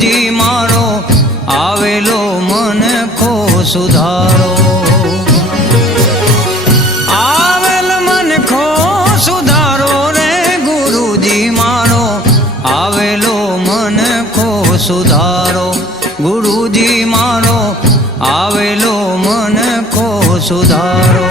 ગુરુજી મારો આવેલો મન ખો સુધારો. આવેલ મન ખો સુધારો રે ગુરુજી મારો આવેલો મન ખો સુધારો. ગુરુજી મારો આવેલો મન ખો સુધારો.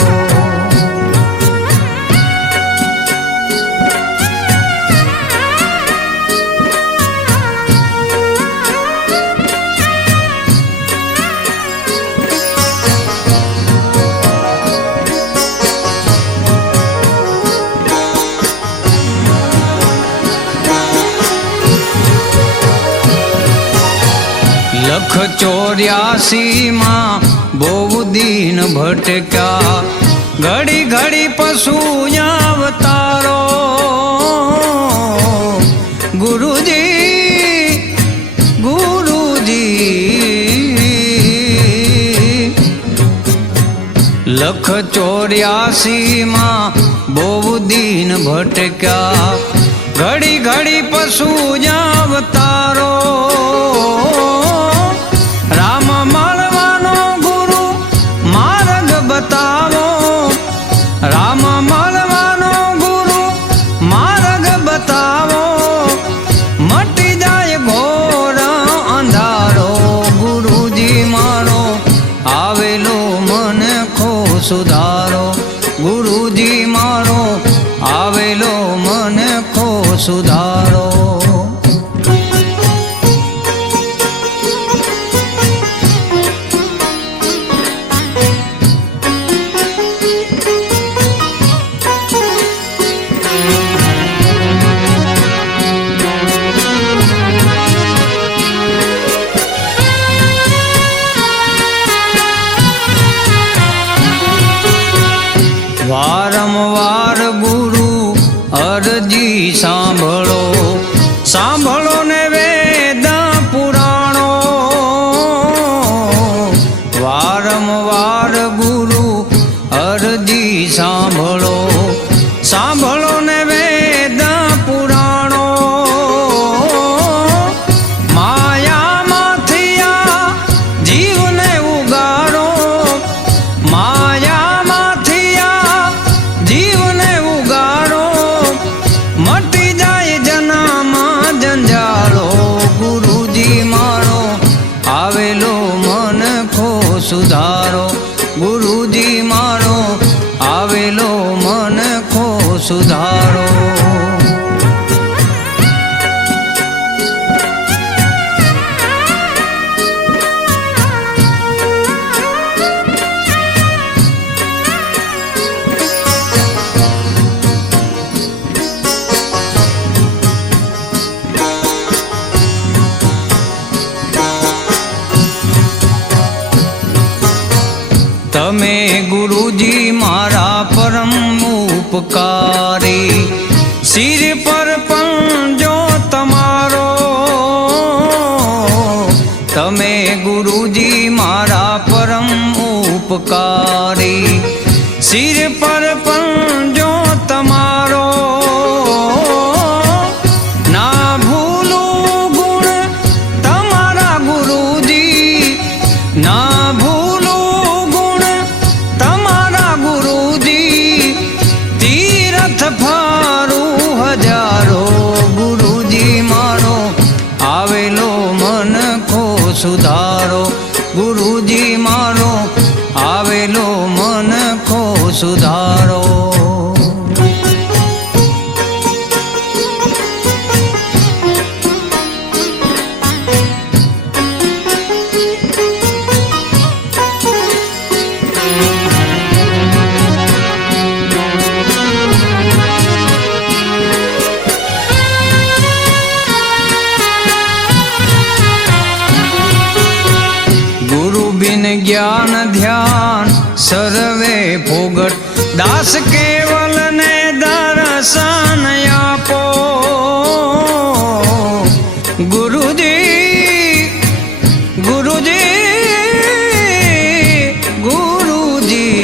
લખ 84 માં બહુ દિન ભટક્યા, ઘડી ઘડી પશુ અવતારો. ગુરુજી ગુરુજી લખ 84 માં બહુ દિન ભટક્યા, ઘડી ઘડી પશુ અવતારો. રામ મળવાનો ગુરુ માર્ગ બતાવો, રામ મળવાનો ગુરુ માર્ગ બતાવો. મટી જાય ઘોર અંધારો. ગુરુજી મારો આવેલો મન ખો સુધારો. ગુરુજી મારો આવેલો મન ખો સુધારો. વારંવાર ગુરુ અરજી સાંભળો, સાંભળો ને વેદ પુરાણો. વારંવાર ગુરુ અરજી સાંભળો, સાંભળો ને વેદ પુરાણો. માયામાંથી આ જીવને ઉગાડો, માયામાંથી આ જીવને ઉગાડો. મટી જાય જનામાં જંજાળો. ગુરુજી મારો આવેલો મન ખો સુધારો. ગુરુજી મારો આવેલો મન ખો સુધારો. તમે ગુરુજી મારા પરમ ઉપકારી, સિર પર પંજો તમારો. તમે ગુરુજી મારા પરમ ઉપકારી, સિર પર પંજો તમારો. ના ભૂલું ગુણ તમારા ગુરુજી, ના ભૂલું ગુણ તમારા ગુરુજી. તીરથ ફારું હજારો. ગુરુજી મારો આવેલો મન ખો સુધારો. ગુરુજી મારો આવેલો મન ખો સુધારો. જ્ઞાન ધ્યાન સર્વે ભોગટ. દાસ કેવલ ને દર્શન આપો. ગુરુજી ગુરુજી ગુરુજી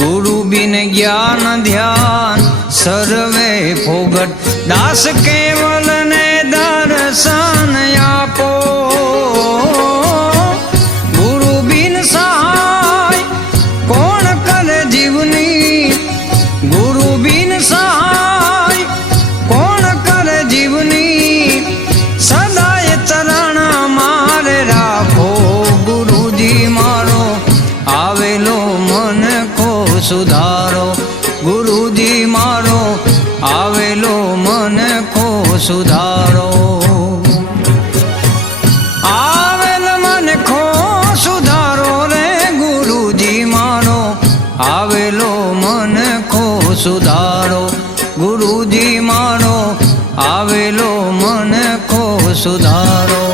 ગુરુ બિન જ્ઞાન ધ્યાન સર્વે ભોગટ. દાસ કેવલ ને દર્શન આપો ગુરુ બિન સહાય કોણ કરે જીવની ગુરુ બિન સહાય કોણ કરે જીવની સદાય ચરણ મારે રાખો ગુરુજી મારો આવેલો મન કો સુધારો ગુરુજી મારો આવેલો મન કો સુધારો આવેલ મન કો સુધારો રે ગુરુજી મારો આવેલો મન કો સુધારો ગુરુજી મારો આવેલો મન કો સુધારો